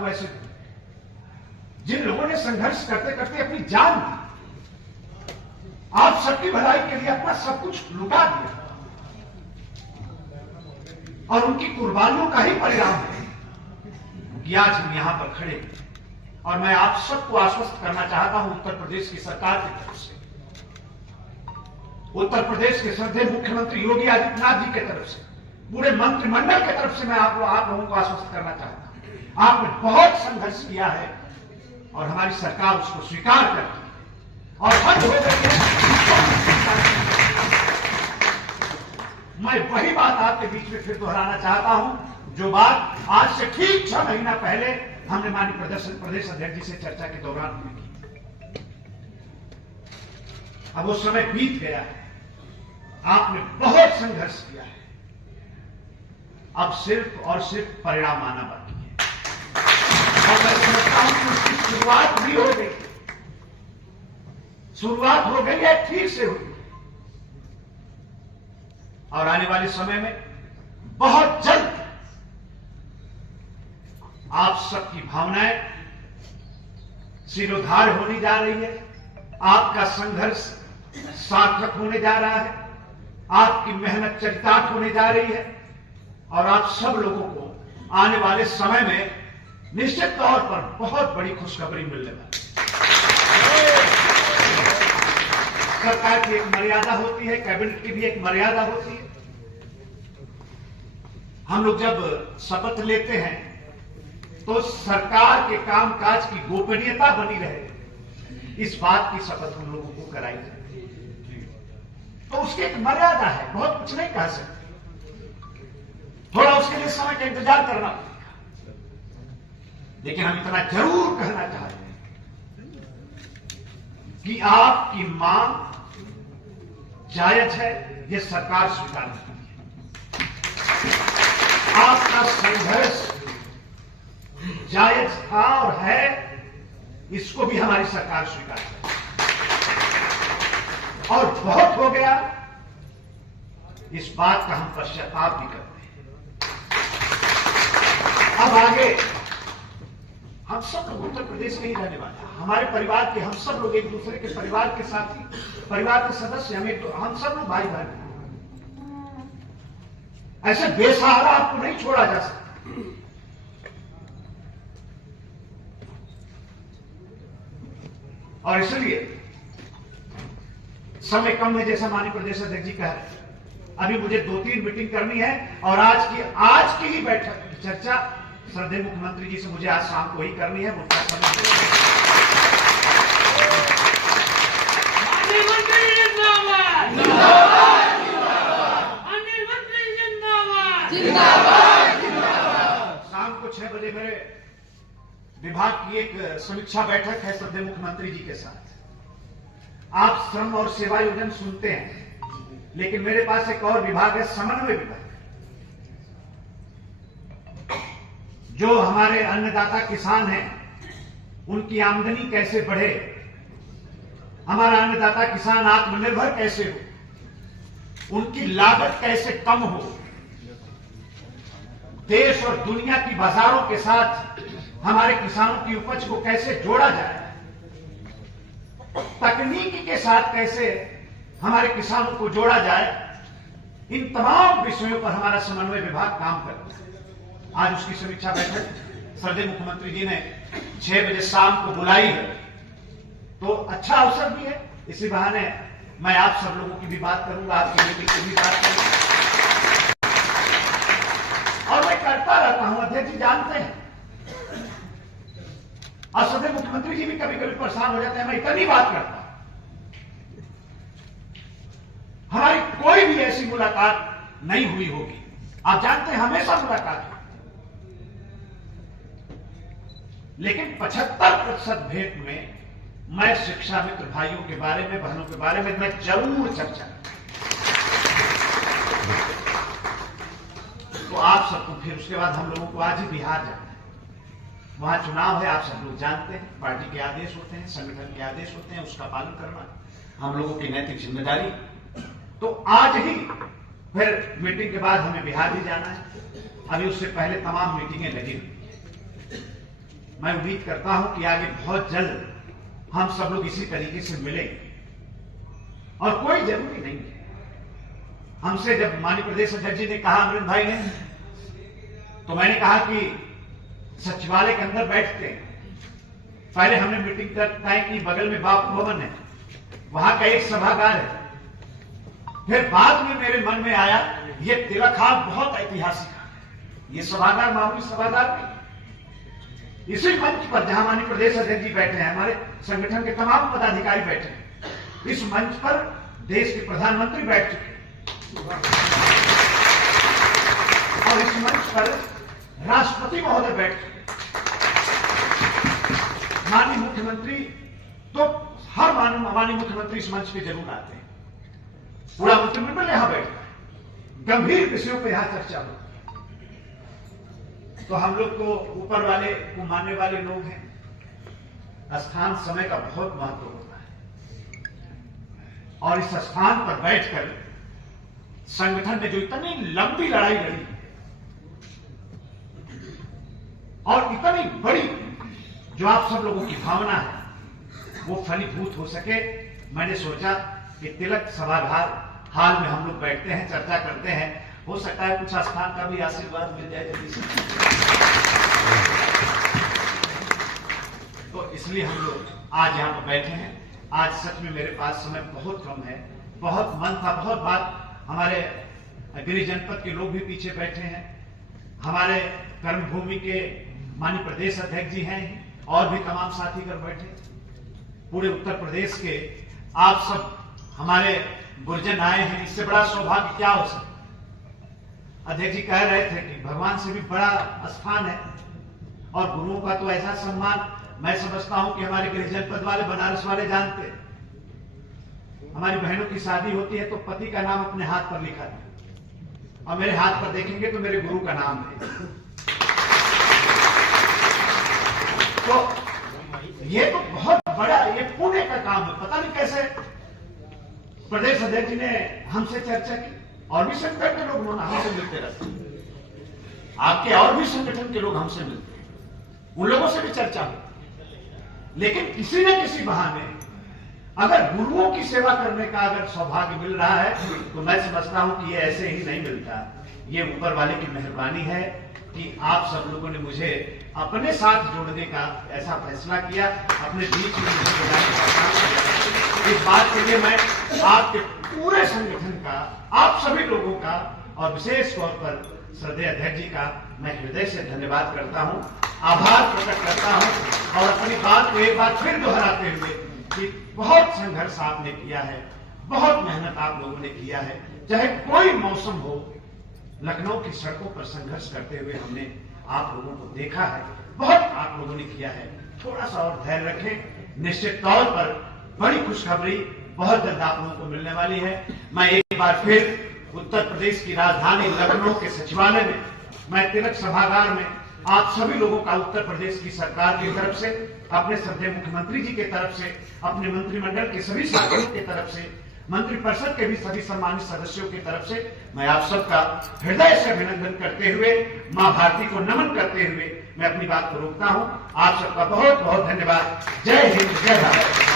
हूं ऐसे जिन लोगों ने संघर्ष करते करते अपनी जान दी, आप सबकी भलाई के लिए अपना सब कुछ लुटा दिया, और उनकी कुर्बानियों का ही परिणाम है कि आज हम यहां पर खड़े हैं। और मैं आप सबको आश्वस्त करना चाहता हूं उत्तर प्रदेश की सरकार की तरफ से, उत्तर प्रदेश के श्रद्धेय मुख्यमंत्री योगी आदित्यनाथ जी की तरफ से, पूरे मंत्रिमंडल की तरफ से मैं आप लोगों को आश्वस्त करना चाहता हूं। आपने बहुत संघर्ष किया है और हमारी सरकार उसको स्वीकार करती है और हद हो गई है। मैं वही बात आपके बीच में फिर दोहराना चाहता हूं जो बात आज से ठीक 6 महीना पहले हमने माननीय प्रदेश अध्यक्ष जी से चर्चा के दौरान की। अब वो समय बीत गया है, आपने बहुत संघर्ष किया है, अब सिर्फ और सिर्फ परिणाम आना बाकी है। और मैं समझता हूं कि उसकी शुरुआत भी हो गई, शुरुआत हो गई है, ठीक से हुई, और आने वाले समय में बहुत जल्द आप सबकी भावनाएं सिरोधार होने जा रही है, आपका संघर्ष सार्थक होने जा रहा है, आपकी मेहनत चरितार्थ होने जा रही है, और आप सब लोगों को आने वाले समय में निश्चित तौर पर बहुत बड़ी खुशखबरी मिलने वाली है। सरकार की एक मर्यादा होती है, कैबिनेट की भी एक मर्यादा होती है। हम लोग जब शपथ लेते हैं तो सरकार के कामकाज की गोपनीयता बनी रहे, इस बात की शपथ हम लोगों को कराई जाती है। तो उसकी एक मर्यादा है, बहुत कुछ नहीं कह सकते, थोड़ा उसके लिए समय का इंतजार करना पड़ेगा। लेकिन हम इतना जरूर कहना चाहते हैं कि आपकी मांग जायज है, यह सरकार स्वीकार करती है। आपका संघर्ष जायज था और है, इसको भी हमारी सरकार स्वीकार करती है। और बहुत हो गया, इस बात का हम पश्चाताप भी करते हैं। अब आगे हम सब लोग उत्तर प्रदेश के ही रहने वाले हैं, हमारे परिवार के हम सब लोग एक दूसरे के परिवार के साथी, परिवार के सदस्य, हम सब लोग भाई बहन। ऐसे बेसहारा आपको नहीं छोड़ा जा सकता। और इसलिए समय कम है, जैसा माननीय प्रदेश अध्यक्ष जी कह रहे हैं, अभी मुझे 2-3 मीटिंग करनी है, और आज की ही बैठक चर्चा श्रद्धेय मुख्यमंत्री जी से मुझे आज शाम को ही करनी है। शाम को 6 बजे मेरे विभाग की एक समीक्षा बैठक है श्रद्धेय मुख्यमंत्री जी के साथ। आप श्रम और सेवा योजना सुनते हैं, लेकिन मेरे पास एक और विभाग है, समन्वय विभाग, जो हमारे अन्नदाता किसान हैं, उनकी आमदनी कैसे बढ़े, हमारा अन्नदाता किसान आत्मनिर्भर कैसे हो, उनकी लागत कैसे कम हो, देश और दुनिया की बाजारों के साथ हमारे किसानों की उपज को कैसे जोड़ा जाए, तकनीकी के साथ कैसे हमारे किसानों को जोड़ा जाए, इन तमाम विषयों पर हमारा समन्वय विभाग काम करता है। आज उसकी समीक्षा बैठक श्रद्धेय मुख्यमंत्री जी ने 6 बजे शाम को बुलाई है, तो अच्छा अवसर भी है, इसी बहाने मैं आप सब लोगों की भी बात करूंगा, आपकी मीटिंग की भी बात करूंगा, और मैं करता रहता हूं, अध्यक्ष जी जानते हैं, और श्रद्धेय मुख्यमंत्री जी भी कभी कभी परेशान हो जाते हैं, मैं इतनी बात करता हूं। हमारी कोई भी ऐसी मुलाकात नहीं हुई होगी, आप जानते हैं हमेशा मुलाकात हुई, लेकिन 75% भेंट में मैं शिक्षा मित्र भाइयों के बारे में, बहनों के बारे में मैं जरूर चर्चा। तो आप सबको फिर उसके बाद हम लोगों को आज ही बिहार जाना है, वहां चुनाव है, आप सब लोग जानते हैं, पार्टी के आदेश होते हैं, संगठन के आदेश होते हैं, उसका पालन करना हम लोगों की नैतिक जिम्मेदारी। तो आज ही फिर मीटिंग के बाद हमें बिहार भी जाना है, अभी उससे पहले तमाम मीटिंगें लगी हुई हैं। मैं उम्मीद करता हूं कि आगे बहुत जल्द हम सब लोग इसी तरीके से मिलेंगे। और कोई जरूरी नहीं है, हमसे जब माननीय प्रदेश अध्यक्ष जी ने कहा, अमरिंदर भाई ने, तो मैंने कहा कि सचिवालय के अंदर बैठते हैं। पहले हमने मीटिंग तय की, बगल में बापू भवन है, वहां का एक सभागार है। फिर बाद में मेरे मन में आया ये तिलक हाल बहुत ऐतिहासिक है, ये सभागार मामूली सभागार नहीं। इसी मंच पर जहां माननीय प्रदेश अध्यक्ष जी बैठे हैं, हमारे संगठन के तमाम पदाधिकारी बैठे हैं, इस मंच पर देश के प्रधानमंत्री बैठ चुके हैं और इस मंच पर राष्ट्रपति महोदय बैठ चुके हैं। माननीय मुख्यमंत्री तो हर माननीय मुख्यमंत्री इस मंच पे जरूर आते हैं, पूरा मंत्रिमंडल यहां बैठता है, गंभीर विषयों पे यहां चर्चा होती है। तो हम लोग तो ऊपर वाले को मानने वाले लोग हैं, स्थान समय का बहुत महत्व होता है और इस स्थान पर बैठकर संगठन ने जो इतनी लंबी लड़ाई लड़ी और इतनी बड़ी जो आप सब लोगों की भावना है वो फलीभूत हो सके, मैंने सोचा कि तिलक सभागार हाल में हम लोग बैठते हैं, चर्चा करते हैं, हो सकता है कुछ स्थान का भी आशीर्वाद मिल जाए जल्दी से। तो इसलिए हम लोग आज यहां पर बैठे हैं। आज सच में मेरे पास समय बहुत कम है, बहुत मन था, बहुत बात। हमारे गिरिजन जनपद के लोग भी पीछे बैठे हैं, हमारे कर्मभूमि के माननीय प्रदेश अध्यक्ष जी हैं और भी तमाम साथी कर बैठे। पूरे उत्तर प्रदेश के आप सब हमारे गुरजन आए हैं, इससे बड़ा सौभाग्य क्या हो सकता। अध्यक्ष जी कह रहे थे कि भगवान से भी बड़ा स्थान है और गुरुओं का तो ऐसा सम्मान मैं समझता हूं कि हमारे गृह जनपद वाले, बनारस वाले जानते हैं। हमारी बहनों की शादी होती है तो पति का नाम अपने हाथ पर लिखा है और मेरे हाथ पर देखेंगे तो मेरे गुरु का नाम है। तो ये तो बहुत बड़ा, ये पुण्य का काम है। पता नहीं कैसे प्रदेश अध्यक्ष जी ने हमसे चर्चा की और भी संगठन के लोग हमसे मिलते रहते हैं, आपके और भी संगठन के लोग हमसे मिलते हैं, उन लोगों से भी चर्चा हो। लेकिन किसी न किसी बहाने अगर गुरुओं की सेवा करने का अगर सौभाग्य मिल रहा है तो मैं समझता हूं कि ये ऐसे ही नहीं मिलता। ये ऊपर वाले की मेहरबानी है कि आप सब लोगों ने मुझे अपने साथ जोड़ने का ऐसा फैसला किया, अपने बीच में मुझे बुलाने का काम किया। इस बात के लिए मैं आपके पूरे संगठन का, आप सभी लोगों का और विशेष तौर पर श्रद्धेय अध्यक्ष जी का मैं हृदय से धन्यवाद करता हूं, आभार प्रकट करता हूं और अपनी बात को एक बार फिर दोहराते हुए कि बहुत संघर्ष आपने किया है, बहुत मेहनत आप लोगों ने किया है, चाहे कोई मौसम हो, लखनऊ की सड़कों पर संघर्ष करते हुए हमने आप लोगों को देखा है, बहुत आप लोगों ने किया है। थोड़ा सा और धैर्य रखें, निश्चित तौर पर बड़ी खुशखबरी बहुत जल्द आप लोगों को मिलने वाली है। मैं एक बार फिर उत्तर प्रदेश की राजधानी लखनऊ के सचिवालय में, मैं तिलक सभागार में आप सभी लोगों का उत्तर प्रदेश की सरकार की तरफ से, अपने श्रद्धेय मुख्यमंत्री जी की तरफ से, अपने मंत्रिमंडल के सभी साथियों की तरफ से, मंत्रिपरिषद के भी सभी सम्मानित सदस्यों की तरफ से मैं आप सबका हृदय से अभिनंदन करते हुए, मां भारती को नमन करते हुए मैं अपनी बात को रोकता हूं। आप सबका बहुत बहुत धन्यवाद। जय हिंद, जय भारत।